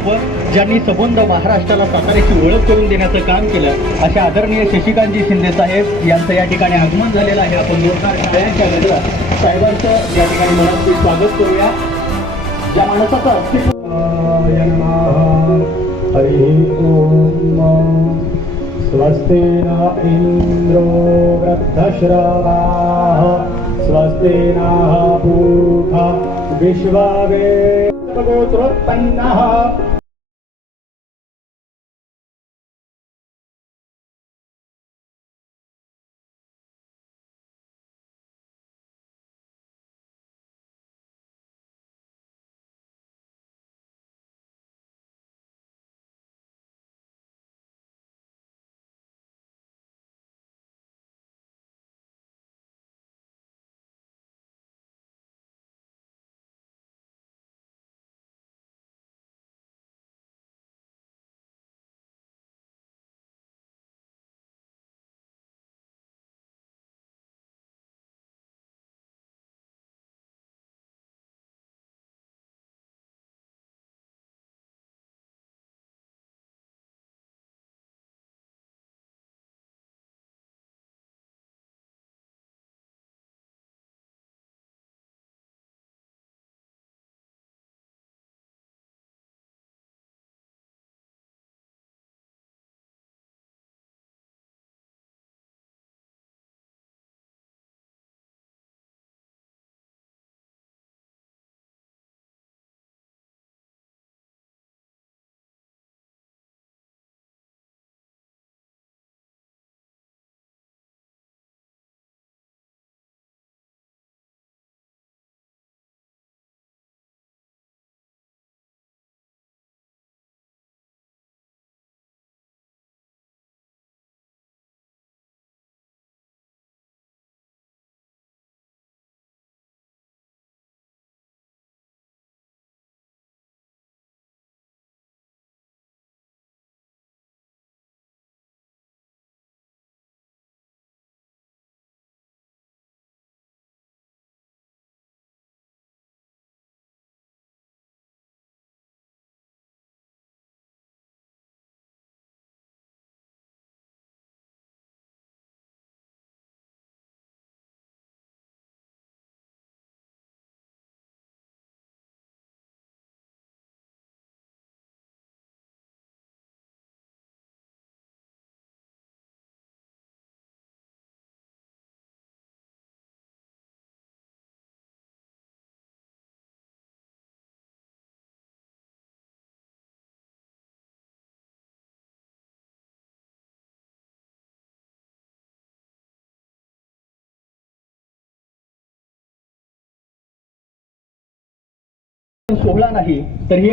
दाखवत ज्यांनी सबंध महाराष्ट्राला साताऱ्याची ओळख करून देण्याचं काम केलं अशा आदरणीय शशिकांतजी शिंदे साहेब यांचं या ठिकाणी आगमन झालेलं आहे. आपण जोरदार गजरात साहेबांचं या ठिकाणी मनस्वी स्वागत करूया. ज्या माणसाचं अस्तित्व शिवाय नमः हरिः ॐ स्वस्ति न इन्द्रो वृद्धश्रवाः. स्वस्ति नः पूषा विश्ववेदगोत्रोत्पन्नः सोहळा नाही तर हे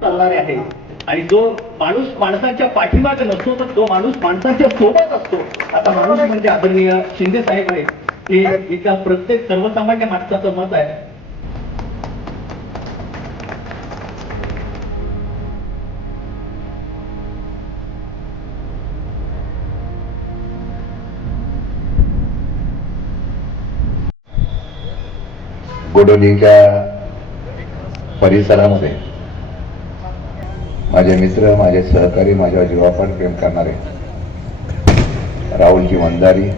चालणारे आहे. आणि जो माणूस माणसांच्या पाठीमागे नसतो तर तो माणूस माणसांच्या सोबत असतो. आता माणूस म्हणजे आदरणीय शिंदे साहेब आहे हे एका प्रत्येक सर्वसामान्य माणसाचं मत आहे. गोडोलीच्या परिसरामध्ये माझे मित्र माझे सहकारी माझ्या जीवापाड प्रेम करणारे राहुलजी वंदारी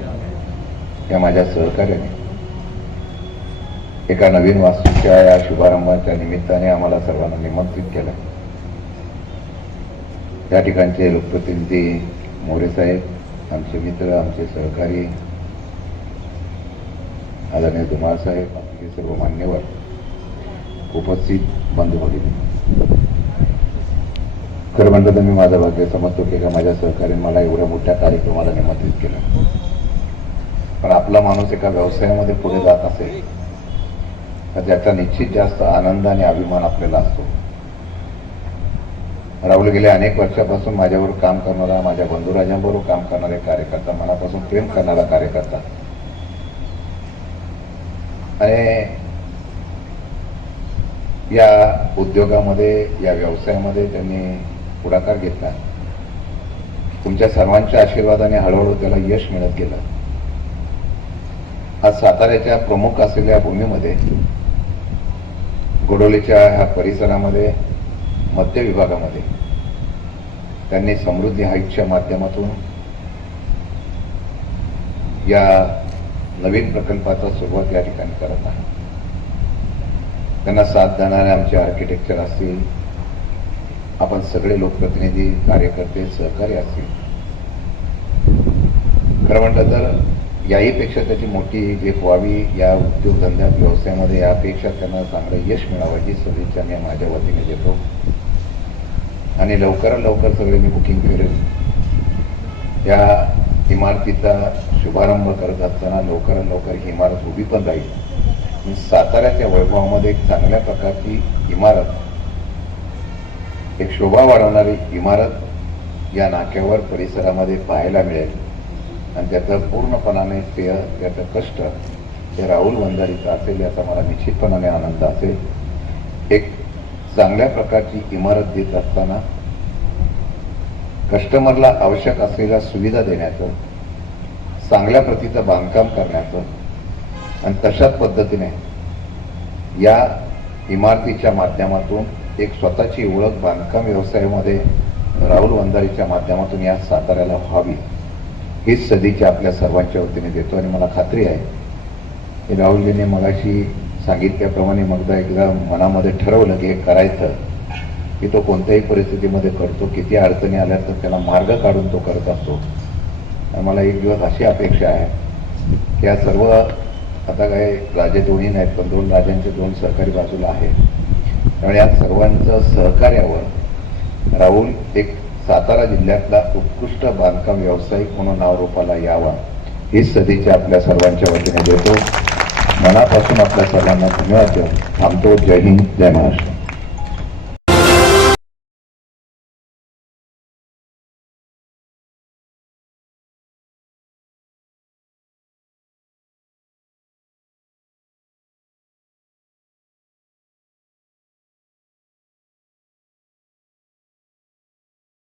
या माझ्या सहकार्याने एका नवीन वास्तूच्या या शुभारंभाच्या निमित्ताने आम्हाला सर्वांना निमंत्रित केलं. त्या ठिकाणचे लोकप्रतिनिधी मोरे साहेब आमचे मित्र आमचे सहकारी आदरणीय धुमाळ साहेब बाकीचे सर्व मान्यवर उपस्थित बंधू भगिनी खरं म्हणलं तर मी माझं भाग्य समजतो की का माझ्या सहकार्याने मला एवढ्या मोठ्या कार्यक्रमाला निमंत्रित केलं. पण आपला माणूस एका व्यवसायामध्ये पुढे जात असेल तर त्याचा निश्चित जास्त आनंद आणि अभिमान आपल्याला असतो. राहुल गेल्या अनेक वर्षापासून माझ्यावर काम करणारा माझ्या बंधुराजांबरोबर काम करणारे कार्यकर्ता मनापासून प्रेम करणारा कार्यकर्ता. आणि या उद्योगामध्ये या व्यवसायामध्ये त्यांनी पुढाकार घेतला. तुमच्या सर्वांच्या आशीर्वादाने हळूहळू त्याला यश मिळत गेलं. आज साताऱ्याच्या प्रमुख असलेल्या भूमीमध्ये गोडोलीच्या ह्या परिसरामध्ये मध्य विभागामध्ये त्यांनी समृद्धी हाईटच्या माध्यमातून या नवीन प्रकल्पाचा सुरुवात या ठिकाणी करत आहे. त्यांना साथ देणारे आमचे आर्किटेक्चर असतील आपण सगळे लोकप्रतिनिधी कार्यकर्ते सहकारी असतील. खरं म्हटलं तर याहीपेक्षा त्याची मोठी झेप व्हावी या उद्योगधंद्यात व्यवसायामध्ये यापेक्षा त्यांना चांगलं यश मिळावं ही सदिच्छा मी माझ्या वतीने देतो. आणि लवकरात लवकर सगळे मी बुकिंग करेन या इमारतीचा शुभारंभ करत असताना लवकरात लवकर ही इमारत उभी पण राहील. साताऱ्याच्या वैभवामध्ये एक चांगल्या प्रकारची इमारत एक शोभा वाढवणारी इमारत या नाक्यावर परिसरामध्ये पाहायला मिळेल. आणि त्याचं पूर्णपणाने श्रेय त्याचं कष्ट हे राहुल वंजारीचं असेल याचा मला निश्चितपणाने आनंद असेल. एक चांगल्या प्रकारची इमारत देत असताना कस्टमरला आवश्यक असलेल्या सुविधा देण्याचं चांगल्या प्रतीचं बांधकाम करण्याचं आणि तशाच पद्धतीने या इमारतीच्या माध्यमातून एक स्वतःची ओळख बांधकाम व्यवसायामध्ये राहुल वंदारीच्या माध्यमातून या साताऱ्याला व्हावी हीच सदिच्छा आपल्या सर्वांच्या वतीने देतो. आणि मला खात्री आहे की राहुलजीने मगाशी सांगितल्याप्रमाणे मगदा एकदा मनामध्ये ठरवलं की हे करायचं की तो कोणत्याही परिस्थितीमध्ये करतो किती अडचणी आल्या तर त्याला मार्ग काढून तो करत असतो. आणि मला एक दिवस अशी अपेक्षा आहे की या सर्व आता काय राजे दोन्ही नाहीत पण दोन राजांचे दोन सहकारी बाजूला आहेत. त्यामुळे या सर्वांचं सहकार्यावर राहुल एक सातारा जिल्ह्यातला उत्कृष्ट बांधकाम व्यावसायिक म्हणून नावरूपाला यावा हीच सदिच्छा आपल्या सर्वांच्या वतीने देतो. मनापासून आपल्या सर्वांना धन्यवाद देऊन थांबतो. जय हिंद जय महाराष्ट्र.